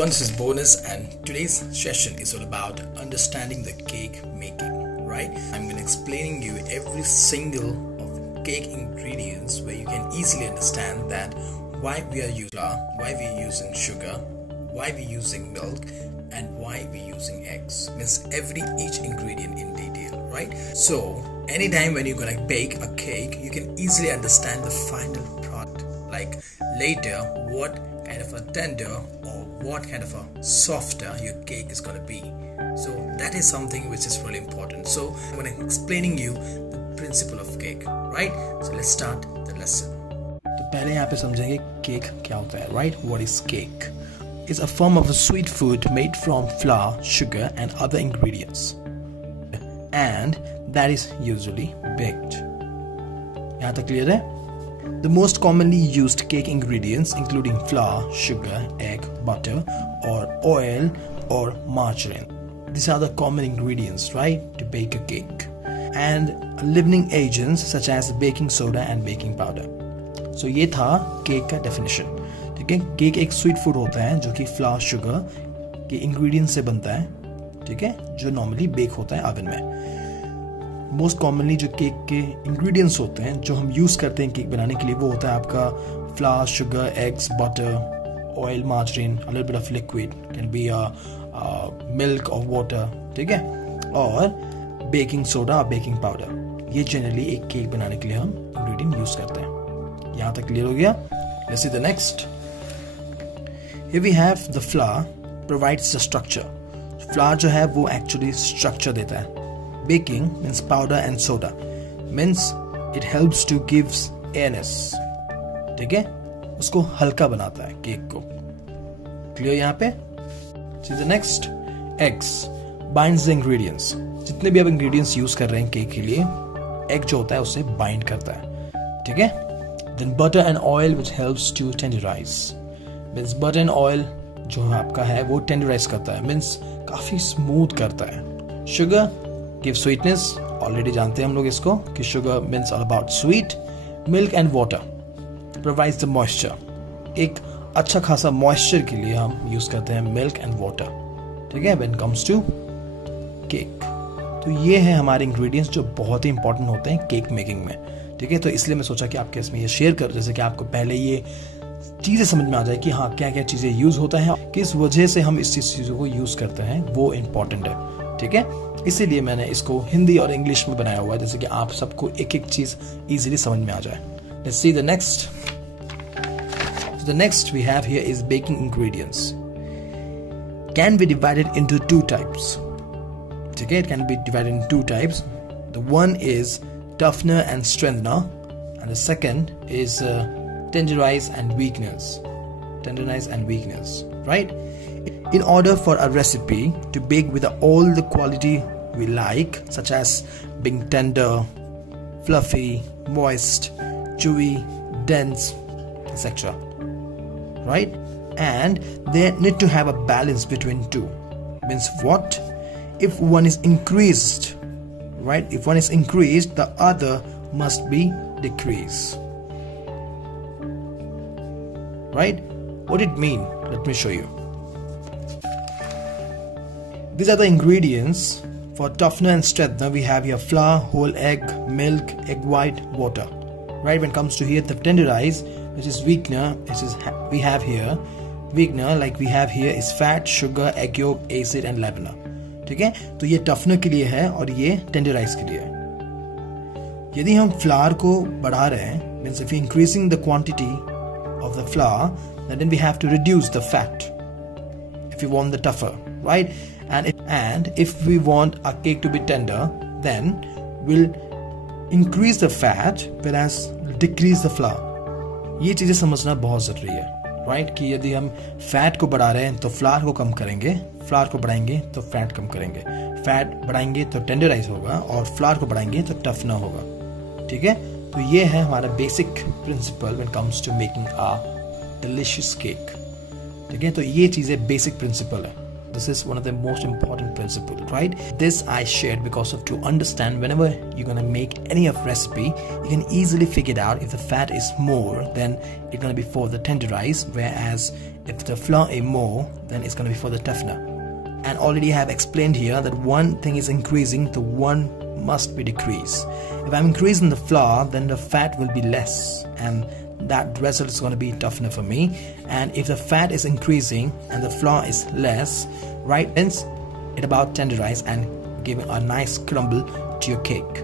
everyone, this is Bonus, and today's session is all about understanding the cake making, right? I'm going to explaining you every single of cake ingredients where you can easily understand that why we are using flour, why we are using sugar, why we are using milk, and why we are using eggs. Means each ingredient in detail, right? So anytime when you're going to bake a cake, you can easily understand the final product. Like later, what kind of a tender or what kind of a softer your cake is going to be. So that is something which is really important. So I'm going to explaining you the principle of cake, right? So let's start the lesson. तो पहले यहाँ पे समझेंगे cake क्या होता है, right? What is cake? It's a form of a sweet food made from flour, sugar, and other ingredients, and that is usually baked. यहाँ तक clear है? The most commonly used cake ingredients including flour, sugar, egg, butter, or oil or margarine. These are the common ingredients, right, to bake a cake. And leavening agents such as baking soda and baking powder. So ये था cake का definition. ठीक है, cake एक sweet food होता है जो कि फ्लावर, शुगर के इंग्रेडिएंट्स से बनता है, ठीक है, जो नॉर्मली बेक होता है ओवन में. मोस्ट कॉमनली जो केक के इंग्रेडिएंट्स होते हैं जो हम यूज़ करते हैं केक बनाने के लिए, वो होता है आपका flower, sugar, eggs, butter, oil, margarine, a little bit of liquid, can be milk और वाटर, ठीक है, और बेकिंग सोडा और बेकिंग पाउडर. ये जनरली एक केक बनाने के लिए हम इंग्रेडिएंट यूज़ करते हैं. यहाँ तक क्लियर हो गया? Let's see the next. Here we have the flour provides the structure. Flour जो है वो actually structure देता है. Baking means powder and soda means it helps to gives airness. ठीक है, उसको हल्का बनाता है केक को. क्लियर यहाँ पे? See the next. Eggs binds the ingredients. जितने भी आप ingredients यूज कर रहे हैं केक के लिए, egg जो होता है उससे bind करता है. ठीक है? Then butter and oil which helps to tenderize. Means butter and oil जो आपका है वो tenderize करता है, means काफी smooth करता है. Sugar give sweetness. Already जानते हैं हम लोग इसको कि sugar means all about sweet. Milk and water provides the moisture. एक अच्छा खासा moisture के लिए हम यूज करते हैं milk and water. ठीक है, when comes to cake. तो ये है हमारे ingredients जो बहुत ही important होते हैं केक मेकिंग में. ठीक है, तो इसलिए मैं सोचा कि आपके इसमें ये शेयर कर, जैसे कि आपको पहले ये चीज़ें समझ में आ जाए कि हाँ क्या क्या चीज़ें यूज होता है, किस वजह से हम इस चीज़ों को यूज करते हैं, वो इम्पोर्टेंट है. ठीक है, इसीलिए मैंने इसको हिंदी और इंग्लिश में बनाया हुआ है, जैसे कि आप सबको एक एक चीज इजीली समझ में आ जाए. Let's see the next. The next we have here is baking ingredients. Can be divided into two types. ठीक है, it can be divided in two types. The one is toughener and strengthener, and the second is tenderize and weakness. Tenderize and weakness, right? In order for a recipe to bake with all the quality we like, such as being tender, fluffy, moist, chewy, dense, etc., right? And they need to have a balance between two. Means what? If one is increased, right? If one is increased, the other must be decreased, right? What it mean? Let me show you. These are the ingredients for toughener and strengthener. We have here flour, whole egg, milk, egg white, water. Right? When it comes to here the tenderize, which is weakener, we have here weakener, like we have here is fat, sugar, egg yolk, acid and leavener. ठीक है? तो ये टफनर के लिए है और ये tenderise के लिए है. यदि हम फ्लावर को बढ़ा रहे हैं, means if we increasing the quantity of the flour, then we have to reduce the fat if we want the tougher, right? And if we want our cake to be tender, then we'll increase the fat whereas decrease the flour. ये चीजें समझना बहुत जरूरी है, right? कि यदि हम fat को बढ़ा रहे हैं तो फ्लावर को कम करेंगे, फ्लावर को बढ़ाएंगे तो फैट कम करेंगे, फैट बढ़ाएंगे तो टेंडराइज होगा और फ्लावर को बढ़ाएंगे तो टफनर होगा. ठीक है, तो ये है हमारा basic principle when comes to making a delicious cake. ठीक है, तो ये चीजें बेसिक प्रिंसिपल है. This is one of the most important principle, right? This I shared because of to understand whenever you're gonna make any of recipe, you can easily figure it out. If the fat is more, then it's gonna be for the tenderize, whereas if the flour is more, then it's gonna be for the toughener. And already I have explained here that one thing is increasing, the one must be decreased. If I'm increasing the flour, then the fat will be less, and that result is going to be toughener for me. And if the fat is increasing and the flour is less, right, then it about tenderize and giving a nice crumble to your cake,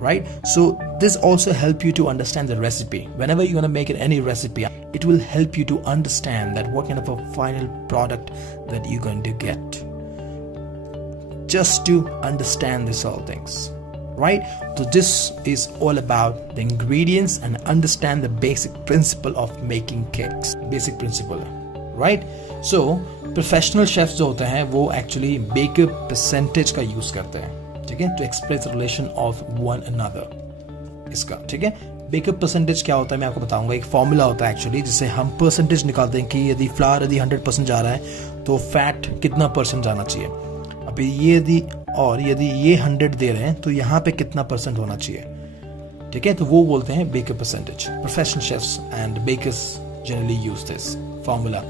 right? So this also help you to understand the recipe. Whenever you're going to make it any recipe, it will help you to understand that what kind of a final product that you're going to get, just to understand this all things, right? So this is all about the ingredients and understand the basic principle of making cakes. Basic principle, right? So professional chefs जो होते हैं वो actually baker percentage का use करते हैं, ठीक है, to express relation of one another इसका, ठीक है। बेकर परसेंटेज क्या होता है मैं आपको बताऊंगा। एक फॉर्मूला होता है एक्चुअली जिससे हम परसेंटेज निकालते हैं कि यदि फ्लावर यदि 100% जा रहा है तो फैट कितना परसेंट जाना चाहिए। अभी ये यदि ये 100 दे रहे हैं तो यहाँ पे कितना परसेंट होना चाहिए, ठीक है। तो वो बोलते हैं baker percentage. Professional chefs and bakers generally use this formula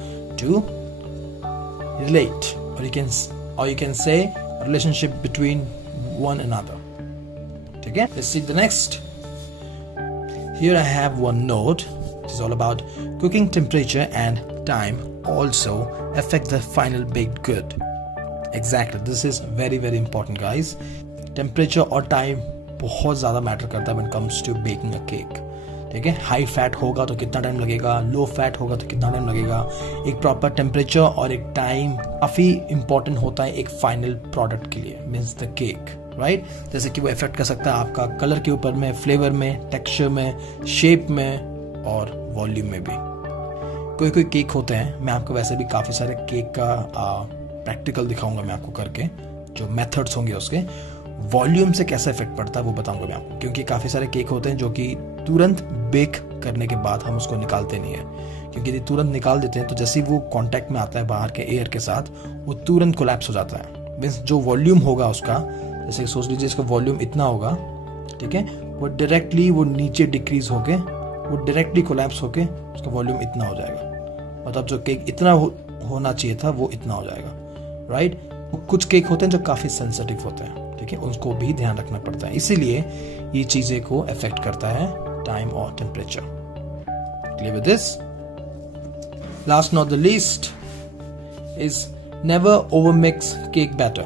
to relate, or you can say relationship between one another, okay? Let's see the next. Here I have one note which is all about cooking temperature and time also affect the final baked good. Exactly, this is very important guys. Temperature और time बहुत ज़्यादा matter करता है when it comes to baking a cake, ठीक है। High fat होगा तो कितना टाइम लगेगा, लो फैट होगा तो कितना टाइम लगेगा। एक प्रॉपर टेम्परेचर और एक टाइम काफ़ी इंपॉर्टेंट होता है एक फाइनल प्रोडक्ट के लिए, मीन्स द केक, राइट। जैसे कि वो इफेक्ट कर सकता है आपका कलर के ऊपर में, फ्लेवर में, टेक्सचर में, शेप में और वॉल्यूम में भी। कोई केक होते हैं, मैं आपको वैसे भी काफ़ी सारे केक का प्रैक्टिकल दिखाऊंगा मैं आपको करके, जो मेथड्स होंगे उसके। वॉल्यूम से कैसा इफेक्ट पड़ता है वो बताऊंगा मैं आपको, क्योंकि काफ़ी सारे केक होते हैं जो कि तुरंत बेक करने के बाद हम उसको निकालते नहीं है, क्योंकि यदि तुरंत निकाल देते हैं तो जैसे वो कांटेक्ट में आता है बाहर के एयर के साथ वो तुरंत कोलैप्स हो जाता है। मीन्स जो वॉल्यूम होगा उसका, जैसे सोच लीजिए इसका वॉल्यूम इतना होगा, ठीक है, वो डायरेक्टली वो नीचे डिक्रीज होके वो डायरेक्टली कोलैप्स होके उसका वॉल्यूम इतना हो जाएगा। मतलब जो केक इतना होना चाहिए था वो इतना हो जाएगा, राइट। कुछ केक होते हैं जो काफ़ी सेंसिटिव होते हैं, ठीक है, उनको भी ध्यान रखना पड़ता है, इसीलिए ये चीज़ें को अफेक्ट करता है टाइम और temperature. Clear with this? Last not the least is never over mix cake batter.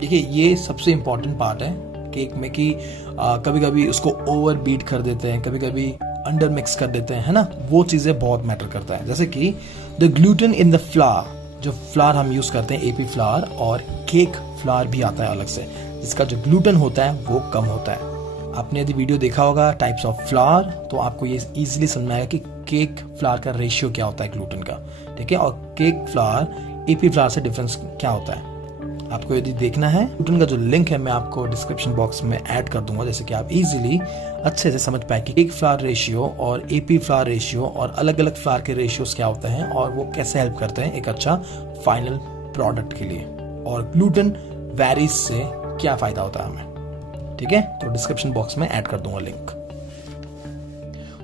देखिए ये सबसे इंपॉर्टेंट पार्ट है केक में कि कभी कभी उसको ओवर बीट कर देते हैं, कभी कभी अंडर मिक्स कर देते हैं, है ना। वो चीज़ें बहुत मैटर करता है। जैसे कि the gluten in the flower, जो फ्लावर हम यूज करते हैं एपी फ्लावर, और केक फ्लावर भी आता है अलग से, जिसका जो ग्लूटेन होता है वो कम होता है। आपने यदि वीडियो देखा होगा टाइप्स ऑफ फ्लावर तो आपको ये इजीली समझ में आएगा कि केक फ्लावर का रेशियो क्या होता है ग्लूटेन का, ठीक है, और केक फ्लावर एपी फ्लावर से डिफरेंस क्या होता है। आपको यदि देखना है ग्लूटेन का जो लिंक है मैं आपको डिस्क्रिप्शन बॉक्स में ऐड कर दूंगा, जैसे कि आप इजीली अच्छे से समझ पाए कि केक फ्लावर रेशियो और एपी फ्लावर रेशियो और अलग अलग फ्लावर के रेशियोज क्या होते हैं और वो कैसे हेल्प करते हैं एक अच्छा फाइनल प्रोडक्ट के लिए, और ग्लूटेन वेरीज से क्या फायदा होता है हमें, ठीक है। तो डिस्क्रिप्शन बॉक्स में ऐड कर दूंगा लिंक।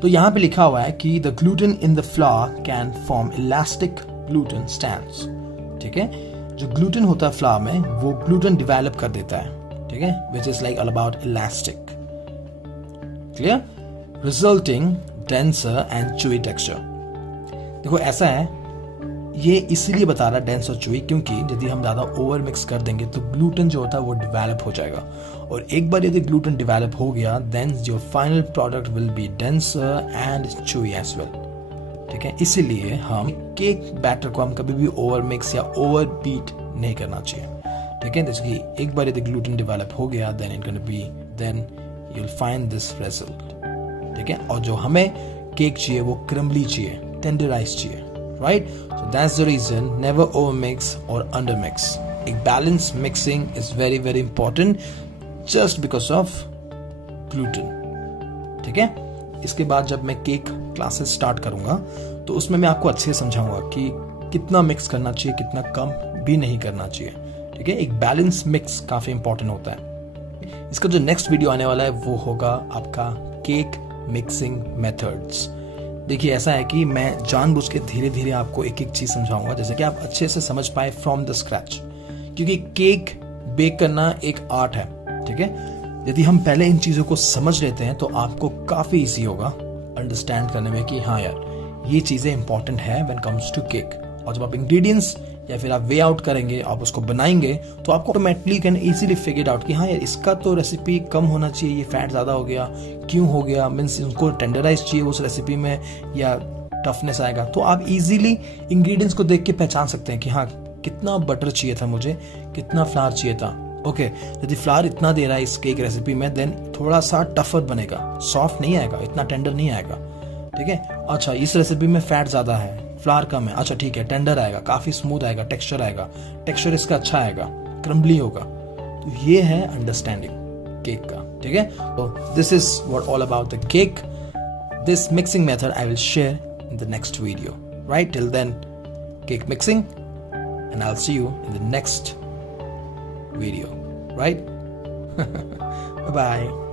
तो यहां पे लिखा हुआ है कि the gluten in the flower can form elastic gluten stands, ठीक है। जो ग्लूटेन होता है फ्लावर में वो ग्लूटेन डिवेलप कर देता है, ठीक है, which is like all about elastic, clear, resulting denser and chewy texture. देखो ऐसा है, ये इसीलिए बता रहा है डेंस और चुई, क्योंकि यदि हम ज्यादा ओवर मिक्स कर देंगे तो ग्लूटेन जो होता है वो डिवेलप हो जाएगा, और एक बार यदि ग्लूटेन डिवेलप हो गया then your final product will be denser and chewy as well, ठीक है। इसीलिए हम केक बैटर को हम कभी भी ओवर मिक्स या ओवर बीट नहीं करना चाहिए, ठीक है। जैसे कि एक बार यदि ग्लूटेन डिवेलप हो गया then it gonna be then you will find this result, ठीक है। और जो हमें केक चाहिए वो क्रम्बली चाहिए, टेंडराइज चाहिए, right. So that's the reason never over mix or under mix. एक balance mixing is very important just because of gluten, ठीक है। इसके बाद जब मैं केक क्लासेस स्टार्ट करूंगा तो उसमें मैं आपको अच्छे से समझाऊंगा कि कितना मिक्स करना चाहिए, कितना कम भी नहीं करना चाहिए। ठीक है, एक बैलेंस मिक्स काफी इंपॉर्टेंट होता है। इसका जो नेक्स्ट वीडियो आने वाला है वो होगा आपका केक मिक्सिंग मेथड्स। देखिए ऐसा है कि मैं जानबूझ के धीरे धीरे आपको एक एक चीज समझाऊंगा, जैसे कि आप अच्छे से समझ पाए फ्रॉम द स्क्रैच, क्योंकि केक बेक करना एक आर्ट है। ठीक है, यदि हम पहले इन चीजों को समझ लेते हैं तो आपको काफी इजी होगा अंडरस्टैंड करने में कि हाँ यार ये चीजें इंपॉर्टेंट है व्हेन कम्स टू केक। और जब आप इंग्रेडिएंट्स या फिर आप वे आउट करेंगे, आप उसको बनाएंगे, तो आपको automatically can easily figure out कि हाँ यार इसका तो रेसिपी कम होना चाहिए, ये फैट ज्यादा हो गया, क्यों हो गया, मीन्स उनको टेंडराइज चाहिए उस रेसिपी में या टफनेस आएगा। तो आप इजीली इंग्रेडिएंट्स को देख के पहचान सकते हैं कि हाँ कितना बटर चाहिए था मुझे, कितना फ्लावर चाहिए था। ओके, यदि फ्लावर इतना दे रहा है इस केक रेसिपी में, देन थोड़ा सा टफर बनेगा, सॉफ्ट नहीं आएगा, इतना टेंडर नहीं आएगा। ठीक है, अच्छा इस रेसिपी में फैट ज्यादा है, फ्लावर कम है, अच्छा ठीक है, टेंडर आएगा, काफी स्मूथ आएगा, टेक्सचर इसका अच्छा आएगा, क्रम्बली होगा। तो ये है अंडरस्टैंडिंग केक का। ठीक है, तो this is what all about the cake. This mixing method I will share in the next video. Right, till then cake mixing and I'll see you in the next video. Right? Bye bye.